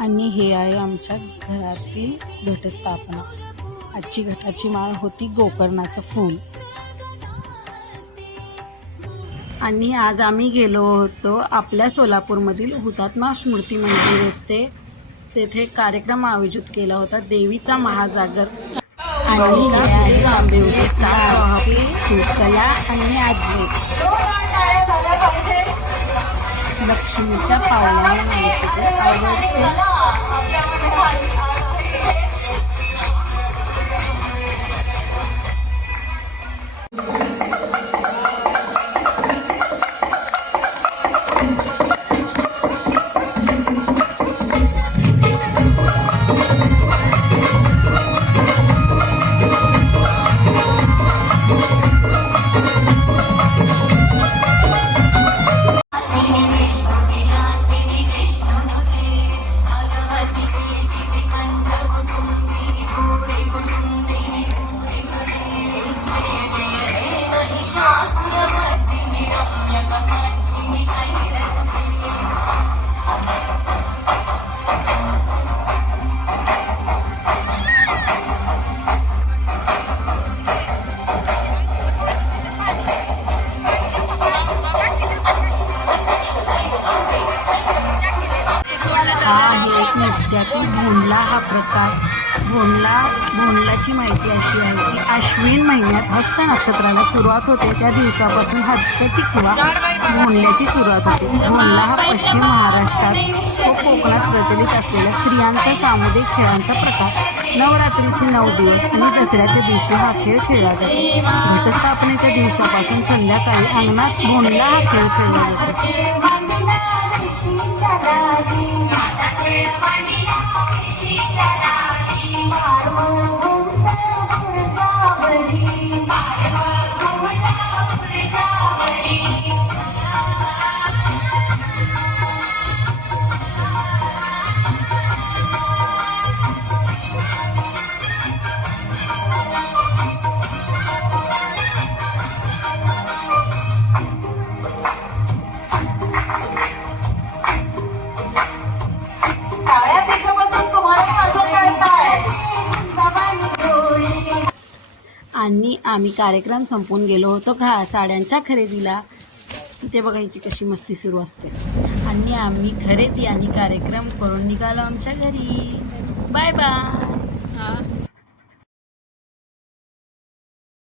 आणि हे आहे आमच्या घरातील घटस्थापना। आजची घटाची माळ होती गोकर्णाचं फूल। आणि आज आम्ही गेलो होतो आपल्या सोलापूरमधील हुतात्मा स्मृती मंदिर येथे। तेथे कार्यक्रम आयोजित केला होता देवीचा महाजागर। आणि हे आहे आंबेवली स्टार ऑफिस कला आणि आदलेट लक्ष्मीच्या पावलाने माहिती आवडते। हा आहे एक नृत्यातील भोंडला हा प्रकार। भोंडलाची माहिती अशी आहे की अश्विन महिन्यात हस्त नक्षत्राला सुरुवात होते त्या दिवसापासून हस्तची किंवा भोंडल्याची सुरुवात होते। भोंडला हा पश्चिम महाराष्ट्रात व कोकणात प्रचलित असलेला स्त्रियांचा सामुदायिक खेळांचा प्रकार। नवरात्रीचे 9 दिवस आणि दसऱ्याच्या दिवशी हा खेळ खेळला जातो। घटस्थापनेच्या दिवसापासून संध्याकाळी अंगणात भोंडला हा खेळ खेळला जातो। आणि आम्ही कार्यक्रम संपून गेलो होतो साड्यांच्या खरेदीला। इथे बघा हिची कशी मस्ती सुरू असते। आणि आम्ही खरेदी आणि कार्यक्रम करून निघालो आमच्या घरी। Bye bye.